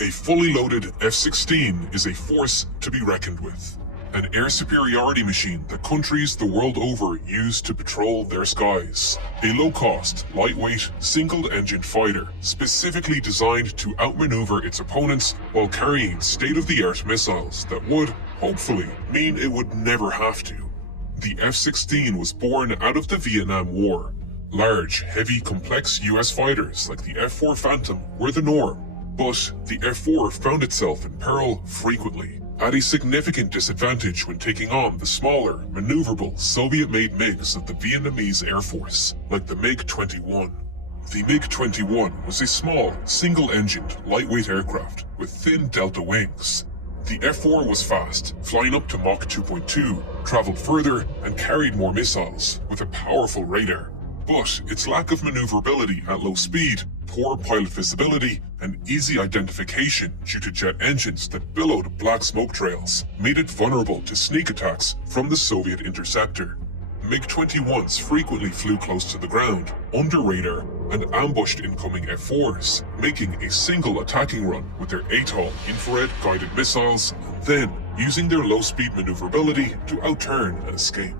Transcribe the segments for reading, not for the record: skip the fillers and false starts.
A fully loaded F-16 is a force to be reckoned with. An air superiority machine that countries the world over use to patrol their skies. A low-cost, lightweight, single-engined fighter specifically designed to outmaneuver its opponents while carrying state-of-the-art missiles that would, hopefully, mean it would never have to. The F-16 was born out of the Vietnam War. Large, heavy, complex US fighters like the F-4 Phantom were the norm, but the F-4 found itself in peril frequently, at a significant disadvantage when taking on the smaller, maneuverable Soviet-made MiGs of the Vietnamese Air Force, like the MiG-21. The MiG-21 was a small, single-engined, lightweight aircraft with thin delta wings. The F-4 was fast, flying up to Mach 2.2, traveled further, and carried more missiles, with a powerful radar. But its lack of maneuverability at low speed, poor pilot visibility, and easy identification due to jet engines that billowed black smoke trails made it vulnerable to sneak attacks from the Soviet interceptor. MiG-21s frequently flew close to the ground, under radar, and ambushed incoming F-4s, making a single attacking run with their ATOL infrared guided missiles, and then using their low-speed maneuverability to outturn and escape.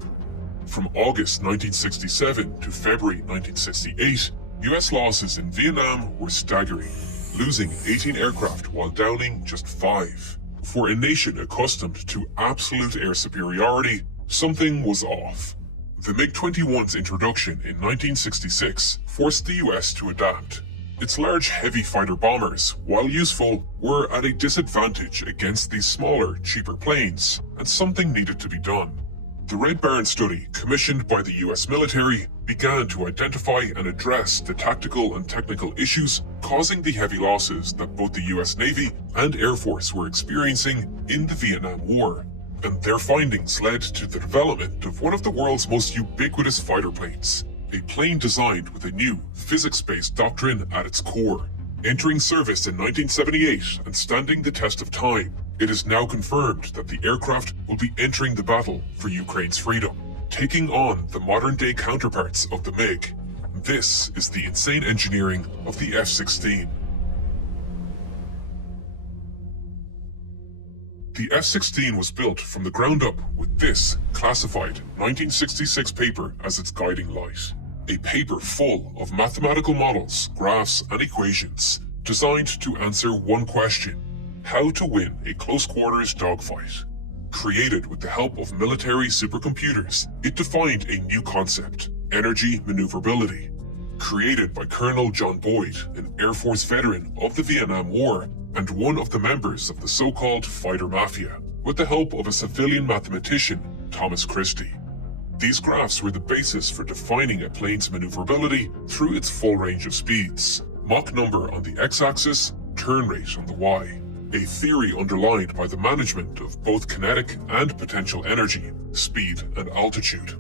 From August 1967 to February 1968, US losses in Vietnam were staggering, losing 18 aircraft while downing just 5. For a nation accustomed to absolute air superiority, something was off. The MiG-21's introduction in 1966 forced the US to adapt. Its large heavy fighter bombers, while useful, were at a disadvantage against these smaller, cheaper planes, and something needed to be done. The Red Barn study, commissioned by the US military, began to identify and address the tactical and technical issues causing the heavy losses that both the US Navy and Air Force were experiencing in the Vietnam War. And their findings led to the development of one of the world's most ubiquitous fighter planes, a plane designed with a new, physics-based doctrine at its core. Entering service in 1978 and standing the test of time, it is now confirmed that the aircraft will be entering the battle for Ukraine's freedom, taking on the modern-day counterparts of the MiG. This is the insane engineering of the F-16. The F-16 was built from the ground up with this classified 1966 paper as its guiding light. A paper full of mathematical models, graphs, and equations designed to answer one question: how to win a close-quarters dogfight. Created with the help of military supercomputers, it defined a new concept: energy maneuverability. Created by Colonel John Boyd, an Air Force veteran of the Vietnam War, and one of the members of the so-called fighter mafia, with the help of a civilian mathematician, Thomas Christie. These graphs were the basis for defining a plane's maneuverability through its full range of speeds: Mach number on the x-axis, turn rate on the y. A theory underlined by the management of both kinetic and potential energy, speed and altitude.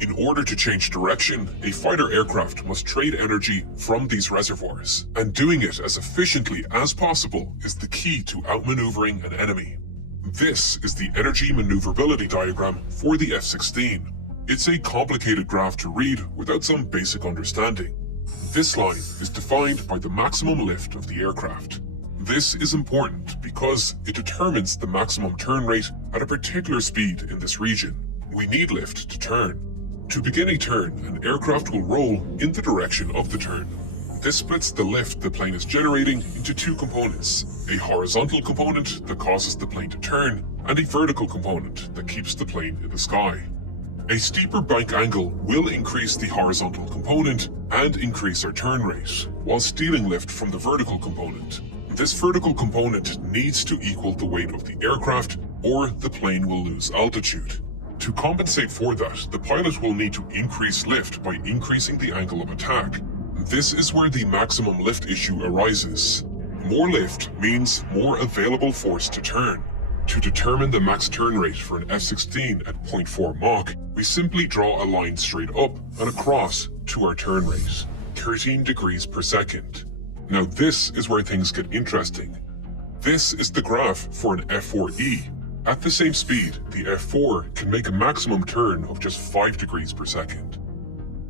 In order to change direction, a fighter aircraft must trade energy from these reservoirs, and doing it as efficiently as possible is the key to outmaneuvering an enemy. This is the energy maneuverability diagram for the F-16. It's a complicated graph to read without some basic understanding. This line is defined by the maximum lift of the aircraft. This is important because it determines the maximum turn rate at a particular speed in this region. We need lift to turn. To begin a turn, an aircraft will roll in the direction of the turn. This splits the lift the plane is generating into two components: a horizontal component that causes the plane to turn, and a vertical component that keeps the plane in the sky. A steeper bank angle will increase the horizontal component and increase our turn rate, while stealing lift from the vertical component. This vertical component needs to equal the weight of the aircraft, or the plane will lose altitude. To compensate for that, the pilot will need to increase lift by increasing the angle of attack. This is where the maximum lift issue arises. More lift means more available force to turn. To determine the max turn rate for an F-16 at 0.4 Mach, we simply draw a line straight up and across to our turn rate, 13 degrees per second. Now this is where things get interesting. This is the graph for an F-4E. At the same speed, the F-4 can make a maximum turn of just 5 degrees per second.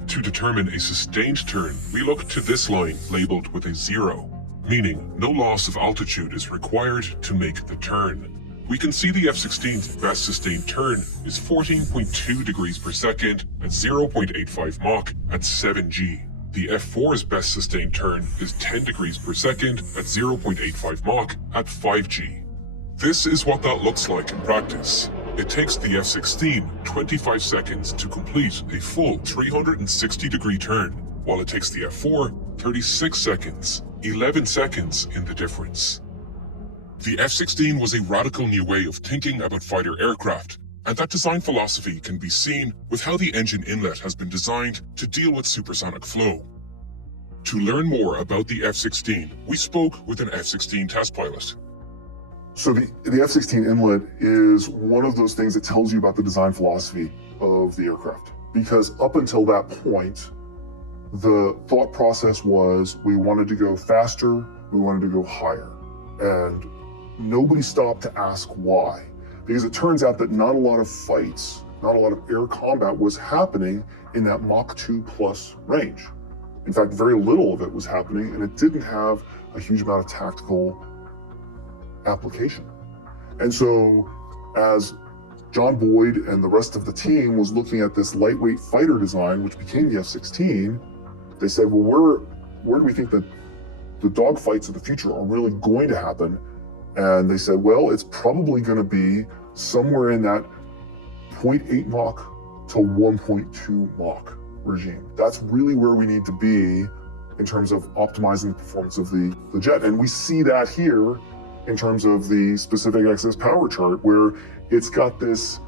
To determine a sustained turn, we look to this line labeled with a 0. meaning no loss of altitude is required to make the turn. We can see the F-16's best sustained turn is 14.2 degrees per second at 0.85 Mach at 7G. The F-4's best sustained turn is 10 degrees per second at 0.85 Mach at 5G. This is what that looks like in practice. It takes the F-16 25 seconds to complete a full 360-degree turn, while it takes the F-4 36 seconds, 11 seconds in the difference. The F-16 was a radical new way of thinking about fighter aircraft, and that design philosophy can be seen with how the engine inlet has been designed to deal with supersonic flow. To learn more about the F-16, we spoke with an F-16 test pilot. So the F-16 inlet is one of those things that tells you about the design philosophy of the aircraft. Because up until that point, the thought process was we wanted to go faster, we wanted to go higher. And nobody stopped to ask why. Because it turns out that not a lot of fights, not a lot of air combat was happening in that Mach 2 plus range. In fact, very little of it was happening, and it didn't have a huge amount of tactical application. And so as John Boyd and the rest of the team was looking at this lightweight fighter design, which became the F-16, they said, well, where do we think that the dogfights of the future are really going to happen? And they said, well, it's probably going to be somewhere in that 0.8 Mach to 1.2 Mach regime. That's really where we need to be in terms of optimizing the performance of the jet. And we see that here in terms of the specific excess power chart, where it's got this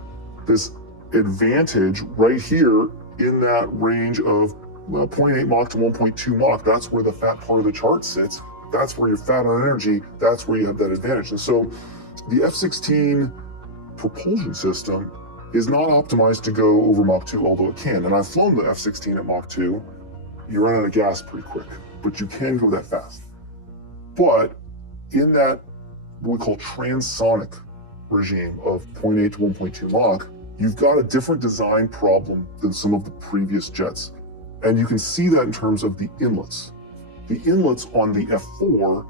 advantage right here in that range of 0.8 Mach to 1.2 Mach. That's where the fat part of the chart sits. That's where you're fat on energy. That's where you have that advantage. And so the F-16 propulsion system is not optimized to go over Mach 2, although it can. And I've flown the F-16 at Mach 2. You run out of gas pretty quick, but you can go that fast. But in that what we call transonic regime of 0.8 to 1.2 Mach, you've got a different design problem than some of the previous jets. And you can see that in terms of the inlets. The inlets on the F-4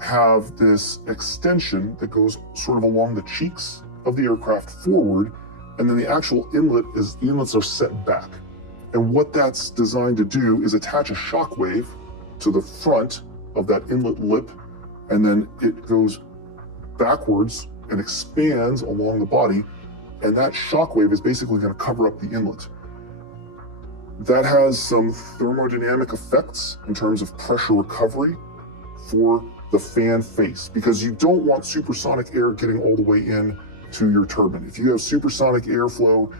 have this extension that goes sort of along the cheeks of the aircraft forward, and then the actual inlets are set back. And what that's designed to do is attach a shock wave to the front of that inlet lip, and then it goes backwards and expands along the body, and that shock wave is basically going to cover up the inlet. That has some thermodynamic effects in terms of pressure recovery for the fan face, because you don't want supersonic air getting all the way in to your turbine. If you have supersonic airflow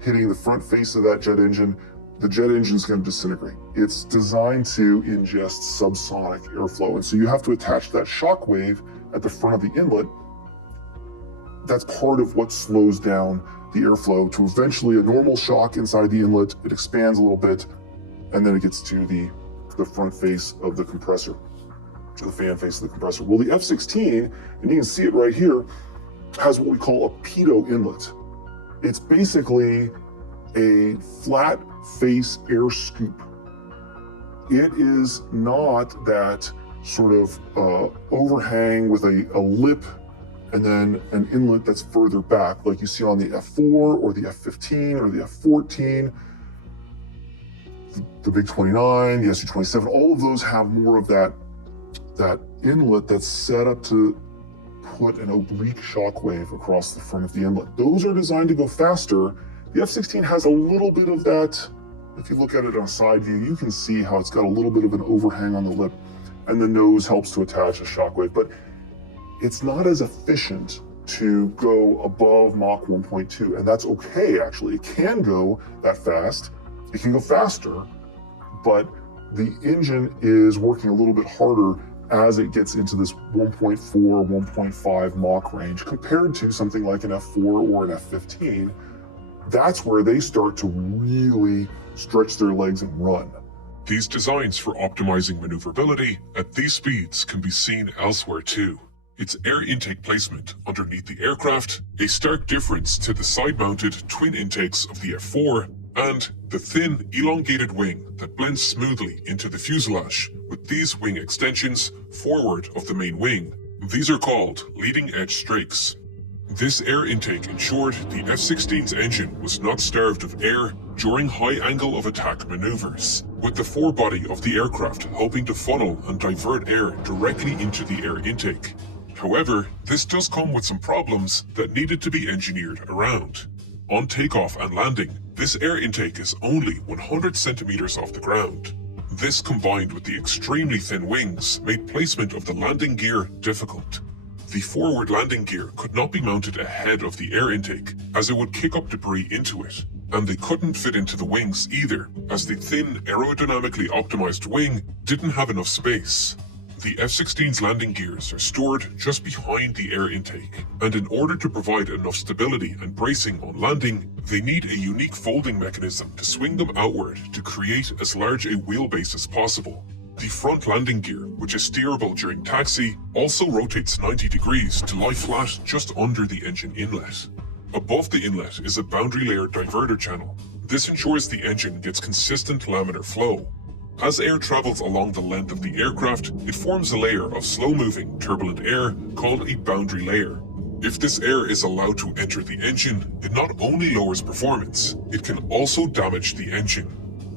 hitting the front face of that jet engine, the jet engine is going to disintegrate. It's designed to ingest subsonic airflow, and so you have to attach that shock wave at the front of the inlet. That's part of what slows down the airflow to eventually a normal shock inside the inlet. It expands a little bit, and then it gets to the front face of the compressor, to the fan face of the compressor. Well, the F-16, and you can see it right here, has what we call a pitot inlet. It's basically a flat face air scoop. It is not that sort of overhang with a lip and then an inlet that's further back, like you see on the F-4 or the F-15 or the F-14, the Big 29, the Su-27. All of those have more of that inlet that's set up to put an oblique shock wave across the front of the inlet. Those are designed to go faster. The F-16 has a little bit of that. If you look at it on a side view, you can see how it's got a little bit of an overhang on the lip, and the nose helps to attach a shock wave, but it's not as efficient to go above Mach 1.2, and that's okay, actually. It can go that fast. It can go faster, but the engine is working a little bit harder as it gets into this 1.4, 1.5 Mach range compared to something like an F-4 or an F-15. That's where they start to really stretch their legs and run. These designs for optimizing maneuverability at these speeds can be seen elsewhere too. Its air intake placement underneath the aircraft, a stark difference to the side-mounted twin intakes of the F-4, and the thin, elongated wing that blends smoothly into the fuselage with these wing extensions forward of the main wing. These are called leading edge strakes. This air intake ensured the F-16's engine was not starved of air during high angle of attack maneuvers, with the forebody of the aircraft helping to funnel and divert air directly into the air intake. However, this does come with some problems that needed to be engineered around. On takeoff and landing, this air intake is only 100 centimeters off the ground. This, combined with the extremely thin wings, made placement of the landing gear difficult. The forward landing gear could not be mounted ahead of the air intake, as it would kick up debris into it, and they couldn't fit into the wings either, as the thin, aerodynamically optimized wing didn't have enough space. The F-16's landing gears are stored just behind the air intake, and in order to provide enough stability and bracing on landing, they need a unique folding mechanism to swing them outward to create as large a wheelbase as possible. The front landing gear, which is steerable during taxi, also rotates 90 degrees to lie flat just under the engine inlet. Above the inlet is a boundary layer diverter channel. This ensures the engine gets consistent laminar flow. As air travels along the length of the aircraft, it forms a layer of slow-moving, turbulent air called a boundary layer. If this air is allowed to enter the engine, it not only lowers performance, it can also damage the engine.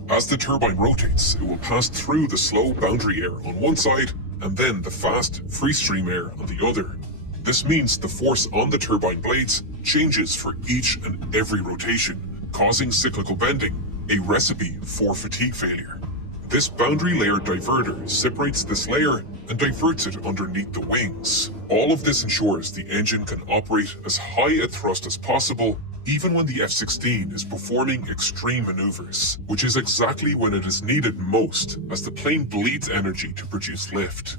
As the turbine rotates, it will pass through the slow boundary air on one side and then the fast, free-stream air on the other. This means the force on the turbine blades changes for each and every rotation, causing cyclical bending, a recipe for fatigue failure. This boundary layer diverter separates this layer and diverts it underneath the wings. All of this ensures the engine can operate as high a thrust as possible even when the F-16 is performing extreme maneuvers, which is exactly when it is needed most, as the plane bleeds energy to produce lift.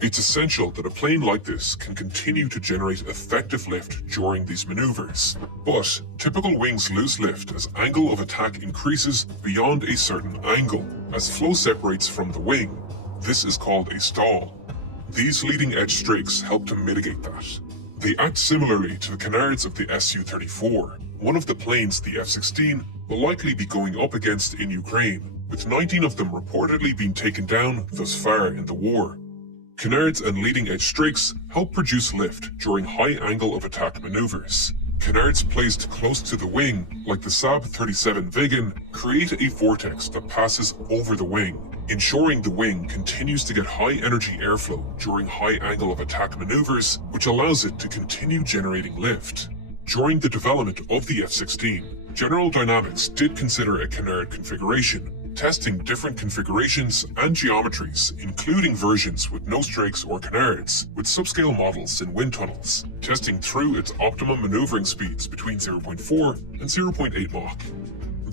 It's essential that a plane like this can continue to generate effective lift during these maneuvers. But typical wings lose lift as angle of attack increases beyond a certain angle, as flow separates from the wing. This is called a stall. These leading edge strakes help to mitigate that. They act similarly to the canards of the Su-34, one of the planes the F-16 will likely be going up against in Ukraine, with 19 of them reportedly being taken down thus far in the war. Canards and leading edge strakes help produce lift during high angle of attack maneuvers. Canards placed close to the wing, like the Saab 37 Viggen, create a vortex that passes over the wing, ensuring the wing continues to get high energy airflow during high angle of attack maneuvers, which allows it to continue generating lift. During the development of the F-16, General Dynamics did consider a canard configuration, testing different configurations and geometries, including versions with no strakes or canards, with subscale models in wind tunnels, testing through its optimum maneuvering speeds between 0.4 and 0.8 Mach.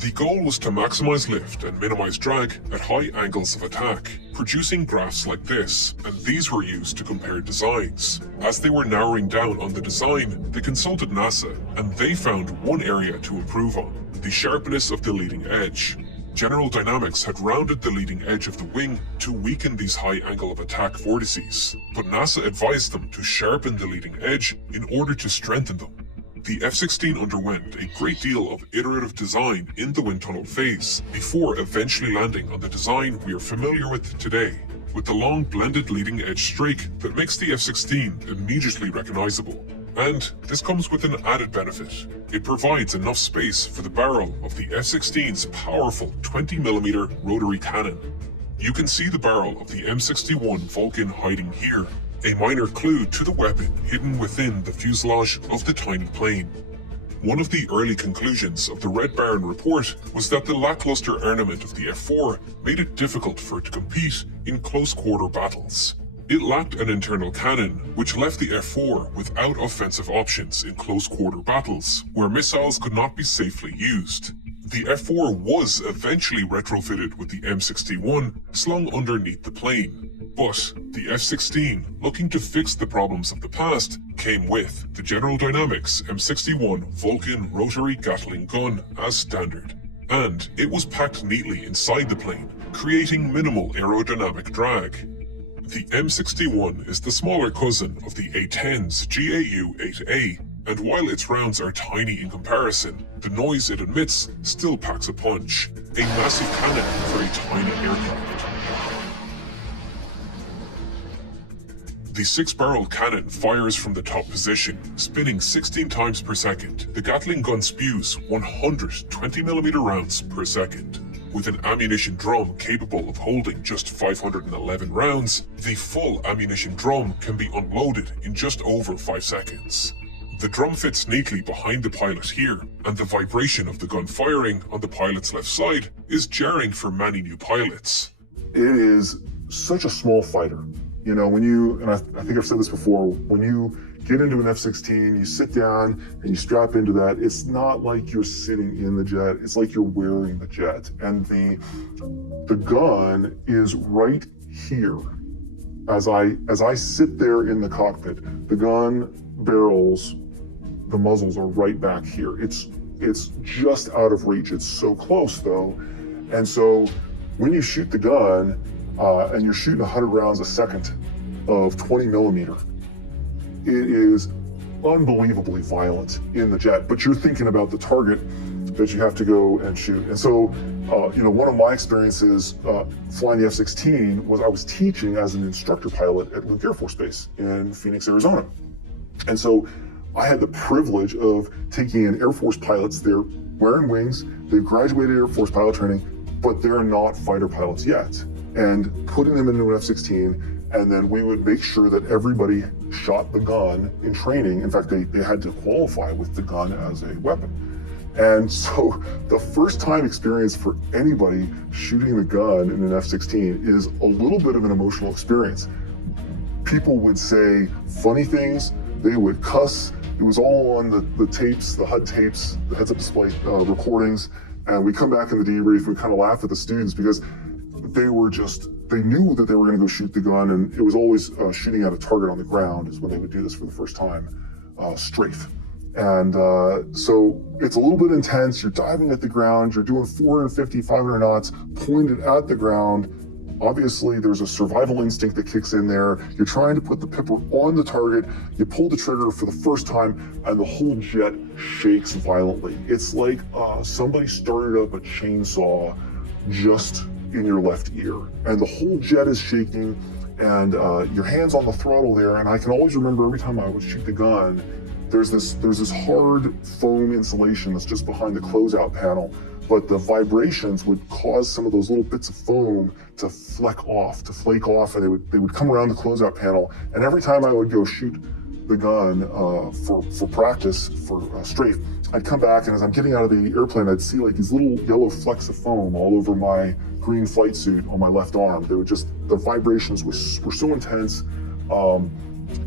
The goal was to maximize lift and minimize drag at high angles of attack, producing graphs like this, and these were used to compare designs. As they were narrowing down on the design, they consulted NASA, and they found one area to improve on: the sharpness of the leading edge. General Dynamics had rounded the leading edge of the wing to weaken these high angle of attack vortices, but NASA advised them to sharpen the leading edge in order to strengthen them. The F-16 underwent a great deal of iterative design in the wind tunnel phase before eventually landing on the design we are familiar with today, with the long blended leading edge strake that makes the F-16 immediately recognizable. And this comes with an added benefit. It provides enough space for the barrel of the F-16's powerful 20mm rotary cannon. You can see the barrel of the M61 Falcon hiding here, a minor clue to the weapon hidden within the fuselage of the tiny plane. One of the early conclusions of the Red Baron report was that the lackluster armament of the F-4 made it difficult for it to compete in close-quarter battles. It lacked an internal cannon, which left the F-4 without offensive options in close-quarter battles, where missiles could not be safely used. The F-4 was eventually retrofitted with the M61 slung underneath the plane. But the F-16, looking to fix the problems of the past, came with the General Dynamics M61 Vulcan rotary Gatling gun as standard. And it was packed neatly inside the plane, creating minimal aerodynamic drag. The M61 is the smaller cousin of the A-10's GAU-8A, And while its rounds are tiny in comparison, the noise it emits still packs a punch. A massive cannon for a tiny aircraft. The 6-barrel cannon fires from the top position, spinning 16 times per second. The Gatling gun spews 120mm rounds per second. With an ammunition drum capable of holding just 511 rounds, the full ammunition drum can be unloaded in just over 5 seconds. The drum fits neatly behind the pilot here, and the vibration of the gun firing on the pilot's left side is jarring for many new pilots. It is such a small fighter. You know, when you, and I think I've said this before, when you get into an F-16, you sit down and you strap into that, it's not like you're sitting in the jet, it's like you're wearing the jet. And the gun is right here. As I sit there in the cockpit, the gun barrels, the muzzles are right back here. It's just out of reach. It's so close though. And so when you shoot the gun, and you're shooting 100 rounds a second of 20mm, it is unbelievably violent in the jet, but you're thinking about the target that you have to go and shoot. And so, you know, one of my experiences flying the F-16 was I was teaching as an instructor pilot at Luke Air Force Base in Phoenix, Arizona. And so I had the privilege of taking in Air Force pilots. They're wearing wings, they've graduated Air Force pilot training, but they're not fighter pilots yet. And putting them into an F-16, and then we would make sure that everybody shot the gun in training. In fact, they had to qualify with the gun as a weapon. And so the first time experience for anybody shooting the gun in an F-16 is a little bit of an emotional experience. People would say funny things, they would cuss. It was all on the tapes, the HUD tapes, the heads-up display recordings. And we come back in the debrief, we kind of laugh at the students because they knew that they were going to go shoot the gun, and it was always shooting at a target on the ground is when they would do this for the first time, strafe. And so it's a little bit intense. You're diving at the ground, you're doing 450, 500 knots, pointed at the ground. Obviously, there's a survival instinct that kicks in there. You're trying to put the pipper on the target. You pull the trigger for the first time, and the whole jet shakes violently. It's like somebody started up a chainsaw just in your left ear, and the whole jet is shaking, and your hand's on the throttle there. And I can always remember every time I would shoot the gun, there's this hard foam insulation that's just behind the closeout panel, but the vibrations would cause some of those little bits of foam to flake off, and they would come around the closeout panel. And every time I would go shoot the gun for practice, for strafe, I'd come back, and as I'm getting out of the airplane, I'd see like these little yellow flecks of foam all over my green flight suit on my left arm. They were just, the vibrations were so intense.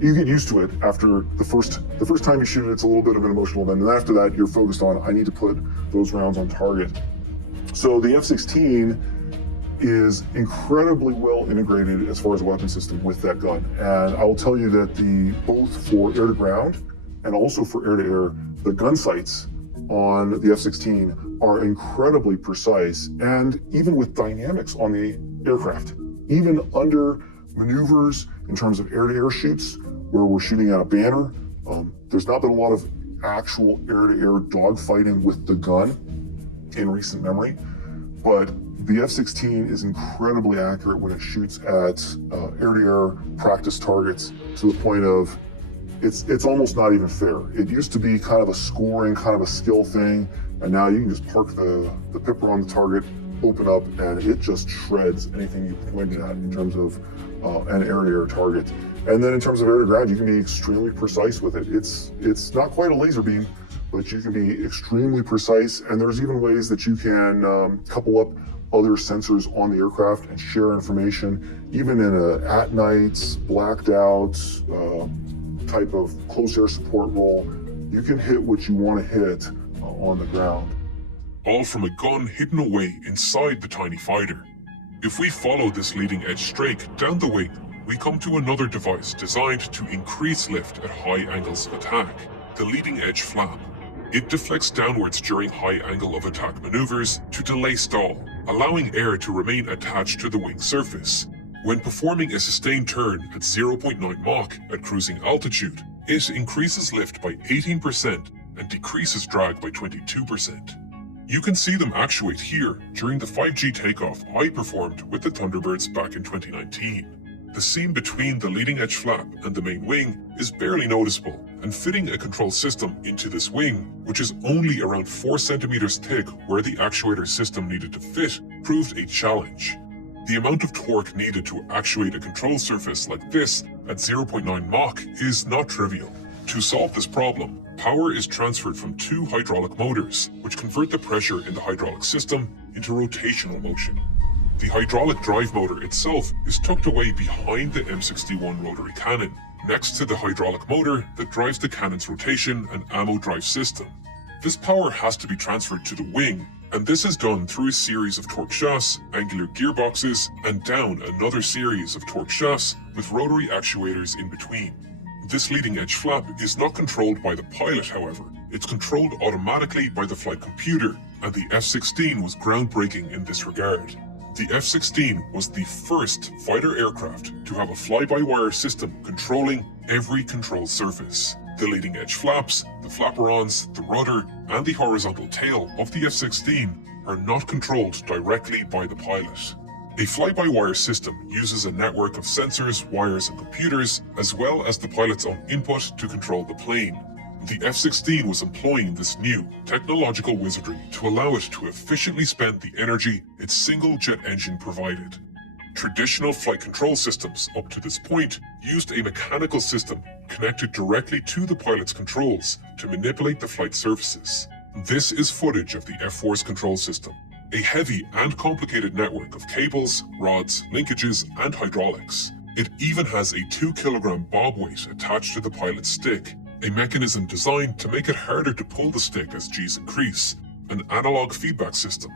You get used to it after the first time you shoot it. It's a little bit of an emotional event, and after that, you're focused on, I need to put those rounds on target. So the F-16 is incredibly well integrated as far as a weapon system with that gun. And I will tell you that both for air to ground and also for air to air, the gun sights on the F-16 are incredibly precise, and even with dynamics on the aircraft, even under maneuvers in terms of air-to-air shoots where we're shooting at a banner, there's not been a lot of actual air-to-air dogfighting with the gun in recent memory, but the F-16 is incredibly accurate when it shoots at air-to-air practice targets, to the point of it's almost not even fair. It used to be kind of a scoring, kind of a skill thing, and now you can just park the pipper on the target, open up, and it just shreds anything you pointed at in terms of an air-to-air target. And then in terms of air-to-ground, you can be extremely precise with it. It's not quite a laser beam, but you can be extremely precise, and there's even ways that you can couple up other sensors on the aircraft and share information, even in a at night, blacked out type of close air support role. You can hit what you want to hit on the ground. All from a gun hidden away inside the tiny fighter. If we follow this leading edge strake down the wing, we come to another device designed to increase lift at high angles of attack, the leading edge flap. It deflects downwards during high angle of attack maneuvers to delay stall, allowing air to remain attached to the wing surface. When performing a sustained turn at 0.9 Mach at cruising altitude, it increases lift by 18% and decreases drag by 22%. You can see them actuate here during the 5G takeoff I performed with the Thunderbirds back in 2019. The seam between the leading edge flap and the main wing is barely noticeable, and fitting a control system into this wing, which is only around 4 centimeters thick where the actuator system needed to fit, proved a challenge. The amount of torque needed to actuate a control surface like this at 0.9 Mach is not trivial. To solve this problem, power is transferred from 2 hydraulic motors, which convert the pressure in the hydraulic system into rotational motion. The hydraulic drive motor itself is tucked away behind the M61 rotary cannon, next to the hydraulic motor that drives the cannon's rotation and ammo drive system. This power has to be transferred to the wing, and this is done through a series of torque shafts, angular gearboxes, and down another series of torque shafts with rotary actuators in between. This leading edge flap is not controlled by the pilot, however. It's controlled automatically by the flight computer, and the F-16 was groundbreaking in this regard. The F-16 was the first fighter aircraft to have a fly-by-wire system controlling every control surface. The leading edge flaps, the flaperons, the rudder, and the horizontal tail of the F-16 are not controlled directly by the pilot. A fly-by-wire system uses a network of sensors, wires, and computers, as well as the pilot's own input to control the plane. The F-16 was employing this new technological wizardry to allow it to efficiently spend the energy its single jet engine provided. Traditional flight control systems up to this point used a mechanical system connected directly to the pilot's controls to manipulate the flight surfaces. This is footage of the F-4's control system, a heavy and complicated network of cables, rods, linkages, and hydraulics. It even has a 2-kilogram bob weight attached to the pilot's stick, a mechanism designed to make it harder to pull the stick as G's increase, an analog feedback system.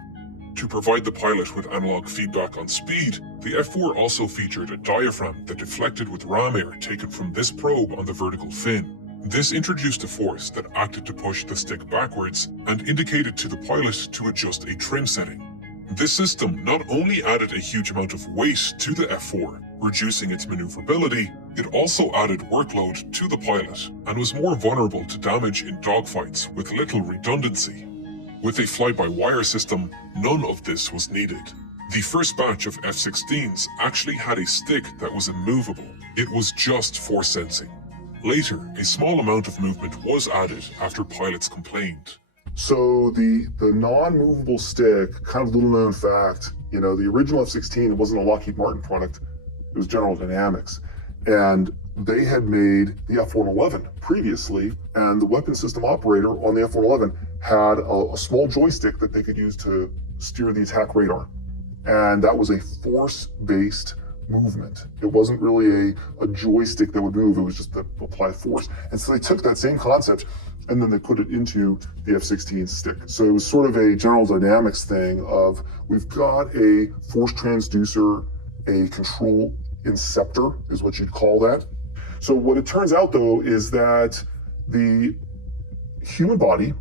To provide the pilot with analog feedback on speed, the F-4 also featured a diaphragm that deflected with ram air taken from this probe on the vertical fin. This introduced a force that acted to push the stick backwards and indicated to the pilot to adjust a trim setting. This system not only added a huge amount of weight to the F-4, reducing its maneuverability, it also added workload to the pilot and was more vulnerable to damage in dogfights with little redundancy. With a fly-by-wire system, none of this was needed. The first batch of F-16s actually had a stick that was immovable. It was just force sensing. Later, a small amount of movement was added after pilots complained. So the non-movable stick, kind of little known fact, the original F-16 wasn't a Lockheed Martin product, it was General Dynamics. And they had made the F-111 previously, and the weapon system operator on the F-111 had a small joystick that they could use to steer the attack radar. And that was a force-based movement. It wasn't really a joystick that would move, it was just the applied force. And so they took that same concept and then they put it into the F-16 stick. So it was sort of a General Dynamics thing of, we've got a force transducer, a control inceptor is what you'd call that. So what it turns out though is that the human body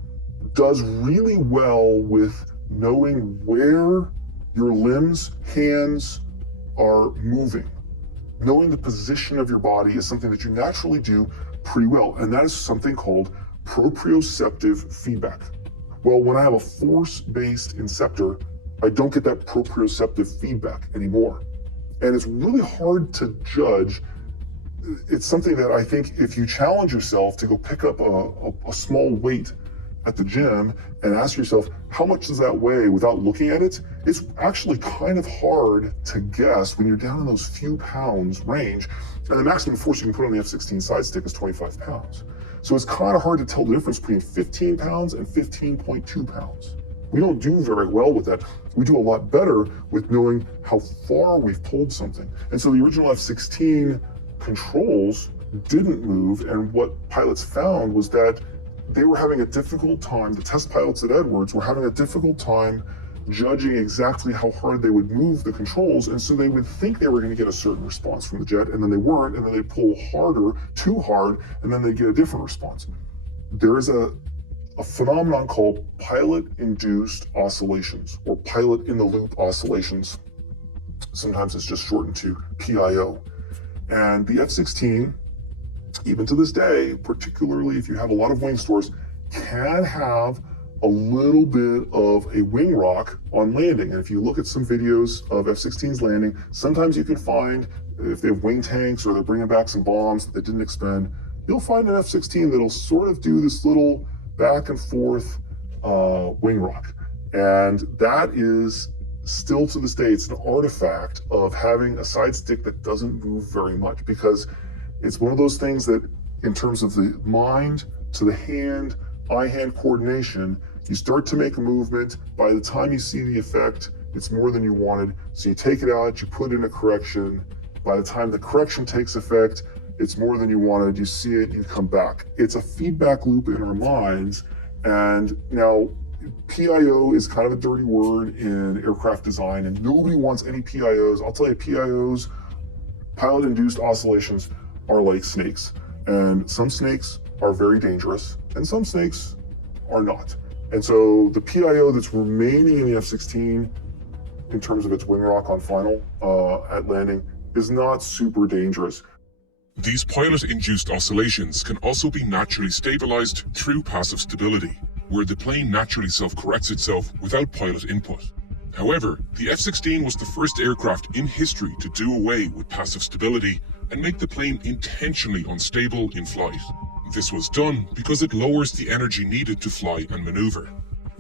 does really well with knowing where your limbs, hands are moving. Knowing the position of your body is something that you naturally do pretty well, and that is something called proprioceptive feedback. Well, when I have a force-based inceptor, I don't get that proprioceptive feedback anymore. And it's really hard to judge. It's something that I think if you challenge yourself to go pick up a small weight at the gym and ask yourself, how much does that weigh without looking at it? It's actually kind of hard to guess when you're down in those few pounds range. And the maximum force you can put on the F-16 side stick is 25 pounds. So it's kind of hard to tell the difference between 15 pounds and 15.2 pounds. We don't do very well with that. We do a lot better with knowing how far we've pulled something. And so the original F-16 controls didn't move, and what pilots found was that they were having a difficult time, the test pilots at Edwards were having a difficult time judging exactly how hard they would move the controls, and so they would think they were going to get a certain response from the jet, and then they weren't, and then they'd pull harder, too hard, and then they'd get a different response. There is a phenomenon called pilot-induced oscillations, or pilot-in-the-loop oscillations. Sometimes it's just shortened to PIO. And the F-16, even to this day, particularly if you have a lot of wing stores, can have a little bit of a wing rock on landing. And if you look at some videos of F-16s landing, sometimes you can find, if they have wing tanks or they're bringing back some bombs that didn't expend, you'll find an F-16 that'll sort of do this little back and forth wing rock. And that is still to this day, it's an artifact of having a side stick that doesn't move very much, because it's one of those things that in terms of the mind to the hand, eye-hand coordination, you start to make a movement. By the time you see the effect, it's more than you wanted. So you take it out, you put in a correction. By the time the correction takes effect, it's more than you wanted. You see it, you come back. It's a feedback loop in our minds. And now PIO is kind of a dirty word in aircraft design, and nobody wants any PIOs. I'll tell you, PIOs, pilot-induced oscillations, are like snakes. And some snakes are very dangerous, and some snakes are not. And so the PIO that's remaining in the F-16, in terms of its wing rock on final at landing, is not super dangerous. These pilot-induced oscillations can also be naturally stabilized through passive stability, where the plane naturally self-corrects itself without pilot input. However, the F-16 was the first aircraft in history to do away with passive stability and make the plane intentionally unstable in flight. This was done because it lowers the energy needed to fly and maneuver.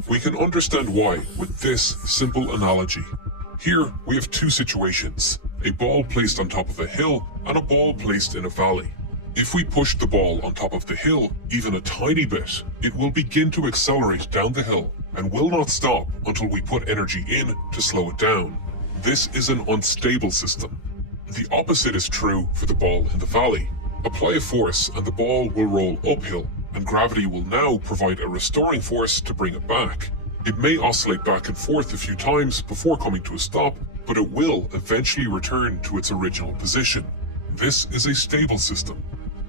We can understand why with this simple analogy. Here we have two situations, a ball placed on top of a hill and a ball placed in a valley. If we push the ball on top of the hill even a tiny bit, it will begin to accelerate down the hill and will not stop until we put energy in to slow it down. This is an unstable system. The opposite is true for the ball in the valley. Apply a force and the ball will roll uphill, and gravity will now provide a restoring force to bring it back. It may oscillate back and forth a few times before coming to a stop, but it will eventually return to its original position. This is a stable system.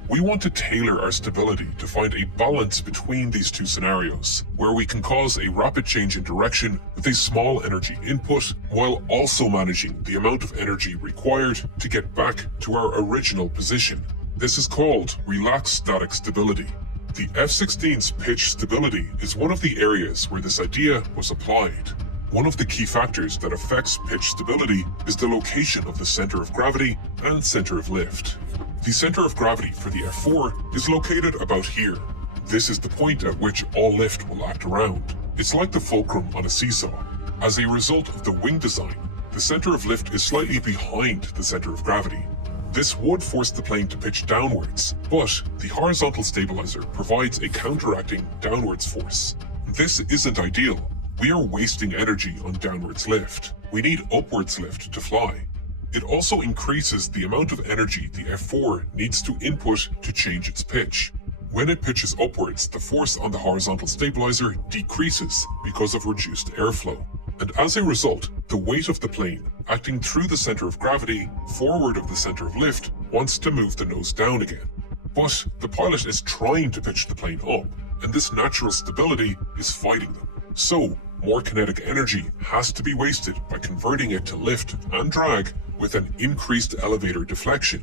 We want to tailor our stability to find a balance between these two scenarios, where we can cause a rapid change in direction with a small energy input, while also managing the amount of energy required to get back to our original position. This is called relaxed static stability. The F-16's pitch stability is one of the areas where this idea was applied. One of the key factors that affects pitch stability is the location of the center of gravity and center of lift. The center of gravity for the F-4 is located about here. This is the point at which all lift will act around. It's like the fulcrum on a seesaw. As a result of the wing design, the center of lift is slightly behind the center of gravity. This would force the plane to pitch downwards, but the horizontal stabilizer provides a counteracting downwards force. This isn't ideal. We are wasting energy on downwards lift. We need upwards lift to fly. It also increases the amount of energy the F-4 needs to input to change its pitch. When it pitches upwards, the force on the horizontal stabilizer decreases because of reduced airflow. And as a result, the weight of the plane, acting through the center of gravity, forward of the center of lift, wants to move the nose down again. But the pilot is trying to pitch the plane up, and this natural stability is fighting them. So, more kinetic energy has to be wasted by converting it to lift and drag with an increased elevator deflection.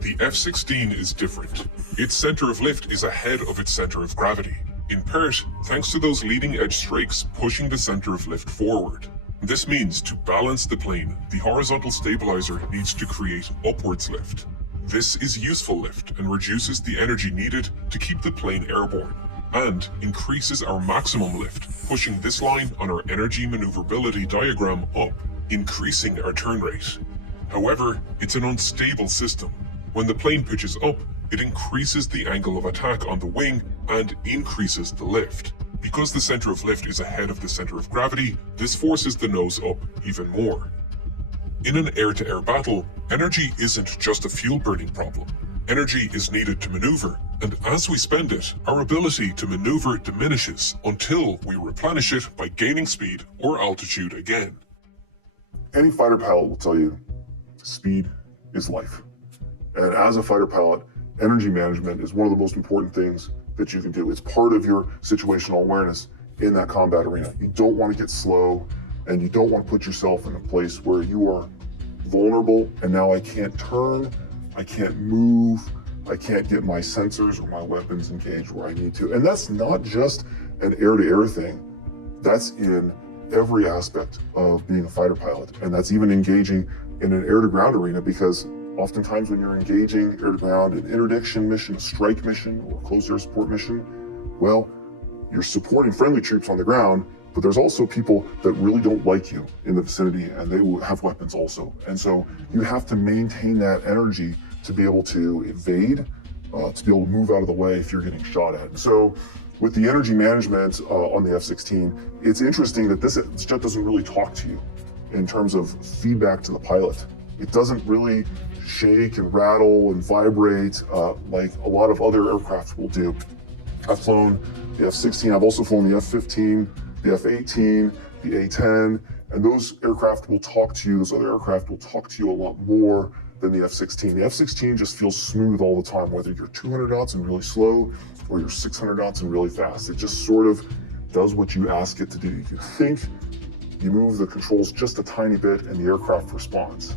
The F-16 is different. Its center of lift is ahead of its center of gravity, in part thanks to those leading edge strakes pushing the center of lift forward. This means to balance the plane, the horizontal stabilizer needs to create upwards lift. This is useful lift and reduces the energy needed to keep the plane airborne, and increases our maximum lift, pushing this line on our energy maneuverability diagram up, increasing our turn rate. However, it's an unstable system. When the plane pitches up, it increases the angle of attack on the wing and increases the lift. Because the center of lift is ahead of the center of gravity, this forces the nose up even more. In an air-to-air battle, energy isn't just a fuel-burning problem. Energy is needed to maneuver, and as we spend it, our ability to maneuver diminishes until we replenish it by gaining speed or altitude again. Any fighter pilot will tell you, speed is life. And as a fighter pilot, energy management is one of the most important things that you can do. It's part of your situational awareness in that combat arena. You don't want to get slow, and you don't want to put yourself in a place where you are vulnerable, and now I can't turn, I can't move, I can't get my sensors or my weapons engaged where I need to. And that's not just an air-to-air thing. That's in every aspect of being a fighter pilot. And that's even engaging in an air-to-ground arena, because oftentimes when you're engaging air-to-ground, an interdiction mission, a strike mission, or a close air support mission, well, you're supporting friendly troops on the ground, but there's also people that really don't like you in the vicinity, and they will have weapons also. And so you have to maintain that energy to be able to evade, to be able to move out of the way if you're getting shot at. So with the energy management on the F-16, it's interesting that this jet doesn't really talk to you in terms of feedback to the pilot. It doesn't really shake and rattle and vibrate like a lot of other aircraft will do. I've flown the F-16, I've also flown the F-15, the F-18, the A-10, and those aircraft will talk to you, those other aircraft will talk to you a lot more than the F-16. The F-16 just feels smooth all the time, whether you're 200 knots and really slow, or you're 600 knots and really fast. It just sort of does what you ask it to do. You think, you move the controls just a tiny bit, and the aircraft responds.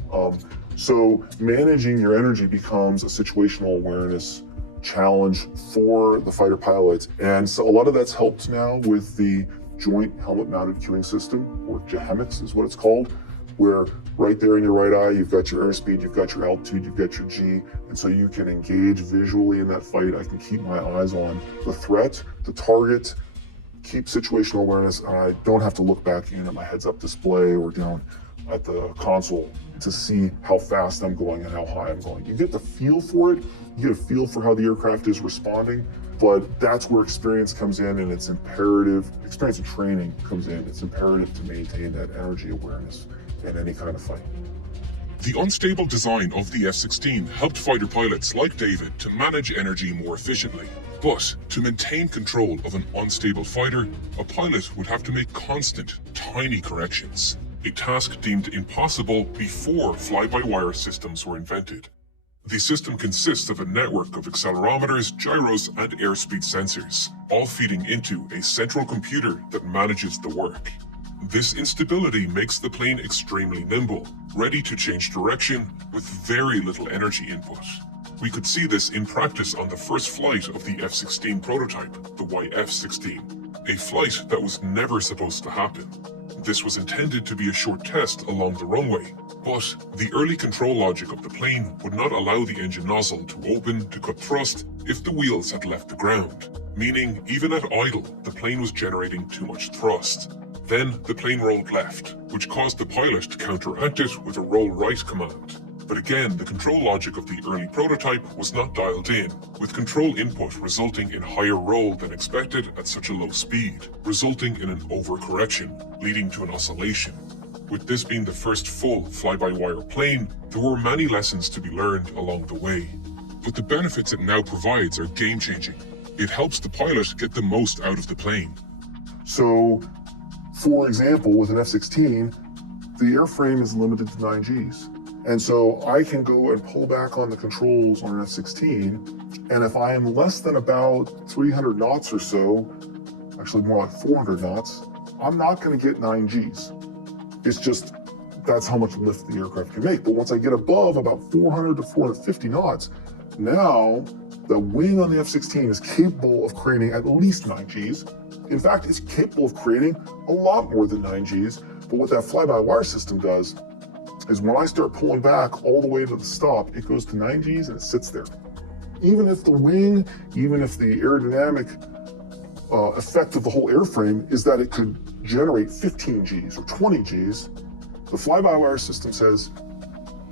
So managing your energy becomes a situational awareness challenge for the fighter pilot. And so a lot of that's helped now with the Joint Helmet Mounted Cueing System, or JHEMIX is what it's called, where right there in your right eye, you've got your airspeed, you've got your altitude, you've got your G, and so you can engage visually in that fight. I can keep my eyes on the threat, the target, keep situational awareness, and I don't have to look back in at my heads-up display or down at the console to see how fast I'm going and how high I'm going. You get the feel for it, you get a feel for how the aircraft is responding, but that's where experience comes in, and it's imperative, experience and training comes in. It's imperative to maintain that energy awareness in any kind of fight. The unstable design of the F-16 helped fighter pilots like David to manage energy more efficiently. But to maintain control of an unstable fighter, a pilot would have to make constant, tiny corrections, a task deemed impossible before fly-by-wire systems were invented. The system consists of a network of accelerometers, gyros, and airspeed sensors, all feeding into a central computer that manages the work. This instability makes the plane extremely nimble, ready to change direction with very little energy input. We could see this in practice on the first flight of the F-16 prototype, the YF-16, a flight that was never supposed to happen. This was intended to be a short test along the runway, but the early control logic of the plane would not allow the engine nozzle to open to cut thrust if the wheels had left the ground, meaning even at idle, the plane was generating too much thrust. Then the plane rolled left, which caused the pilot to counteract it with a roll right command. But again, the control logic of the early prototype was not dialed in, with control input resulting in higher roll than expected at such a low speed, resulting in an overcorrection, leading to an oscillation. With this being the first full fly-by-wire plane, there were many lessons to be learned along the way. But the benefits it now provides are game-changing. It helps the pilot get the most out of the plane. So, for example, with an F-16, the airframe is limited to 9 Gs. And so I can go and pull back on the controls on an F-16, and if I am less than about 300 knots or so, actually more like 400 knots, I'm not going to get 9 Gs. It's just, that's how much lift the aircraft can make. But once I get above about 400 to 450 knots, now the wing on the F-16 is capable of creating at least 9 Gs. In fact, it's capable of creating a lot more than 9 Gs. But what that fly-by-wire system does is when I start pulling back all the way to the stop, it goes to 9 Gs and it sits there. Even if the wing, even if the aerodynamic effect of the whole airframe is that it could generate 15 Gs or 20 Gs, the fly-by-wire system says,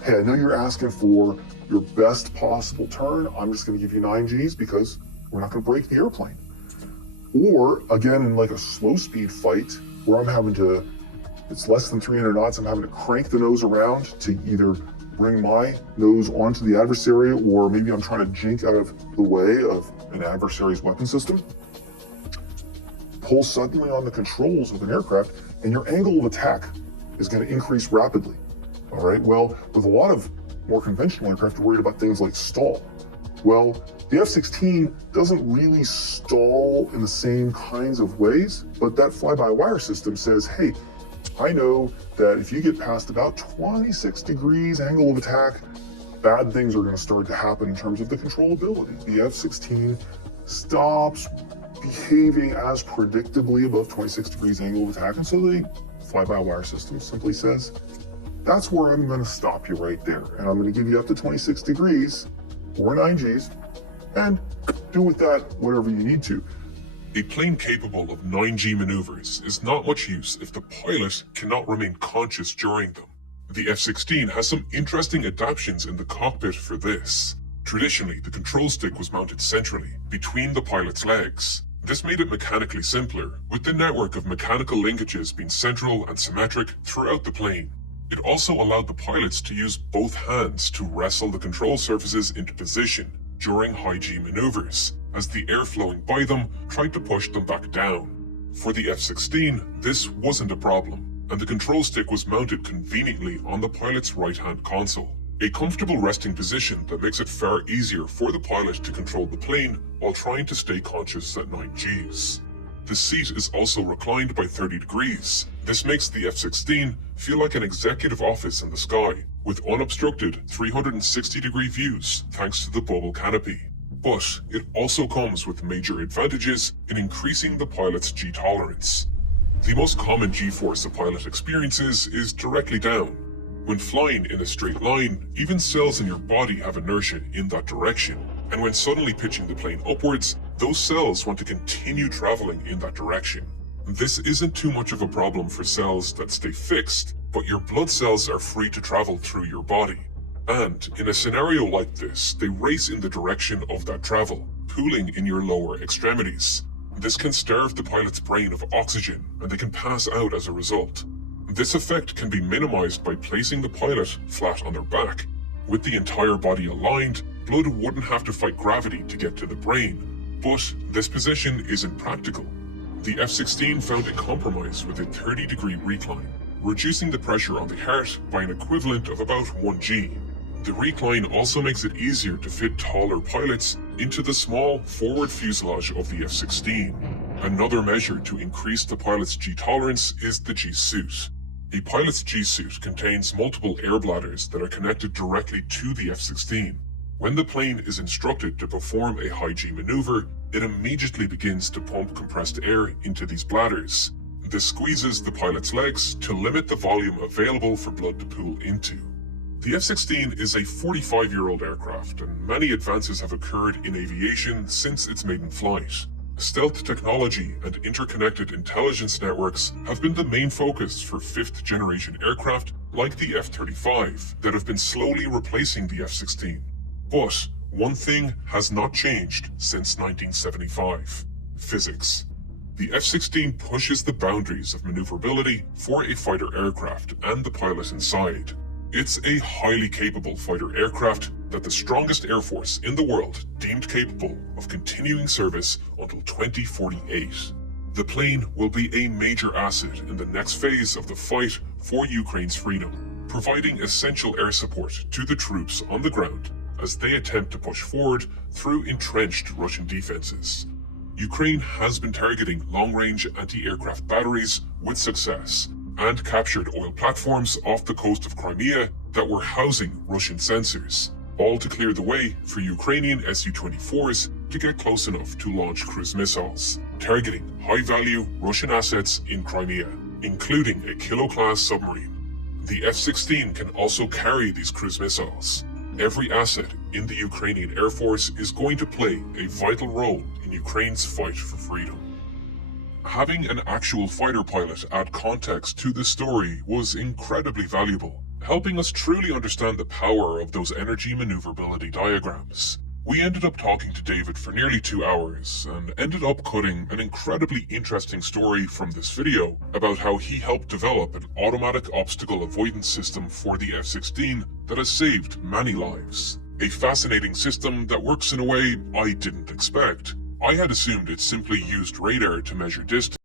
hey, I know you're asking for your best possible turn. I'm just going to give you 9 Gs because we're not going to break the airplane. Or again, in like a slow speed fight where I'm having to, it's less than 300 knots, I'm having to crank the nose around to either bring my nose onto the adversary, or maybe I'm trying to jink out of the way of an adversary's weapon system. Pull suddenly on the controls of an aircraft and your angle of attack is going to increase rapidly. All right, well, with a lot of more conventional aircraft, you're worried about things like stall. Well, the F-16 doesn't really stall in the same kinds of ways, but that fly-by-wire system says, hey, I know that if you get past about 26 degrees angle of attack, bad things are going to start to happen in terms of the controllability. The F-16 stops behaving as predictably above 26 degrees angle of attack, and so the fly-by-wire system simply says, that's where I'm going to stop you right there, and I'm going to give you up to 26 degrees or 9 Gs, and do with that whatever you need to. A plane capable of 9G maneuvers is not much use if the pilot cannot remain conscious during them. The F-16 has some interesting adaptations in the cockpit for this. Traditionally, the control stick was mounted centrally, between the pilot's legs. This made it mechanically simpler, with the network of mechanical linkages being central and symmetric throughout the plane. It also allowed the pilots to use both hands to wrestle the control surfaces into position during high-G maneuvers, as the air flowing by them tried to push them back down. For the F-16, this wasn't a problem, and the control stick was mounted conveniently on the pilot's right-hand console. A comfortable resting position that makes it far easier for the pilot to control the plane while trying to stay conscious at 9 Gs. The seat is also reclined by 30 degrees. This makes the F-16 feel like an executive office in the sky, with unobstructed 360-degree views thanks to the bubble canopy. But it also comes with major advantages in increasing the pilot's G tolerance. The most common G-force a pilot experiences is directly down. When flying in a straight line, even cells in your body have inertia in that direction, and when suddenly pitching the plane upwards, those cells want to continue traveling in that direction. This isn't too much of a problem for cells that stay fixed, but your blood cells are free to travel through your body. And in a scenario like this, they race in the direction of that travel, pooling in your lower extremities. This can starve the pilot's brain of oxygen, and they can pass out as a result. This effect can be minimized by placing the pilot flat on their back. With the entire body aligned, blood wouldn't have to fight gravity to get to the brain. But this position isn't practical. The F-16 found a compromise with a 30-degree recline, reducing the pressure on the heart by an equivalent of about 1 G. The recline also makes it easier to fit taller pilots into the small forward fuselage of the F-16. Another measure to increase the pilot's G tolerance is the G-suit. A pilot's G-suit contains multiple air bladders that are connected directly to the F-16. When the plane is instructed to perform a high-G maneuver, it immediately begins to pump compressed air into these bladders. This squeezes the pilot's legs to limit the volume available for blood to pool into. The F-16 is a 45-year-old aircraft, and many advances have occurred in aviation since its maiden flight. Stealth technology and interconnected intelligence networks have been the main focus for fifth-generation aircraft like the F-35 that have been slowly replacing the F-16. But one thing has not changed since 1975: physics. The F-16 pushes the boundaries of maneuverability for a fighter aircraft and the pilot inside. It's a highly capable fighter aircraft that the strongest air force in the world deemed capable of continuing service until 2048. The plane will be a major asset in the next phase of the fight for Ukraine's freedom, providing essential air support to the troops on the ground as they attempt to push forward through entrenched Russian defenses. Ukraine has been targeting long-range anti-aircraft batteries with success, and captured oil platforms off the coast of Crimea that were housing Russian sensors, all to clear the way for Ukrainian Su-24s to get close enough to launch cruise missiles, targeting high-value Russian assets in Crimea, including a Kilo-class submarine. The F-16 can also carry these cruise missiles. Every asset in the Ukrainian Air Force is going to play a vital role in Ukraine's fight for freedom. Having an actual fighter pilot add context to this story was incredibly valuable, helping us truly understand the power of those energy maneuverability diagrams. We ended up talking to David for nearly 2 hours and ended up cutting an incredibly interesting story from this video about how he helped develop an automatic obstacle avoidance system for the F-16 that has saved many lives. A fascinating system that works in a way I didn't expect. I had assumed it simply used radar to measure distance.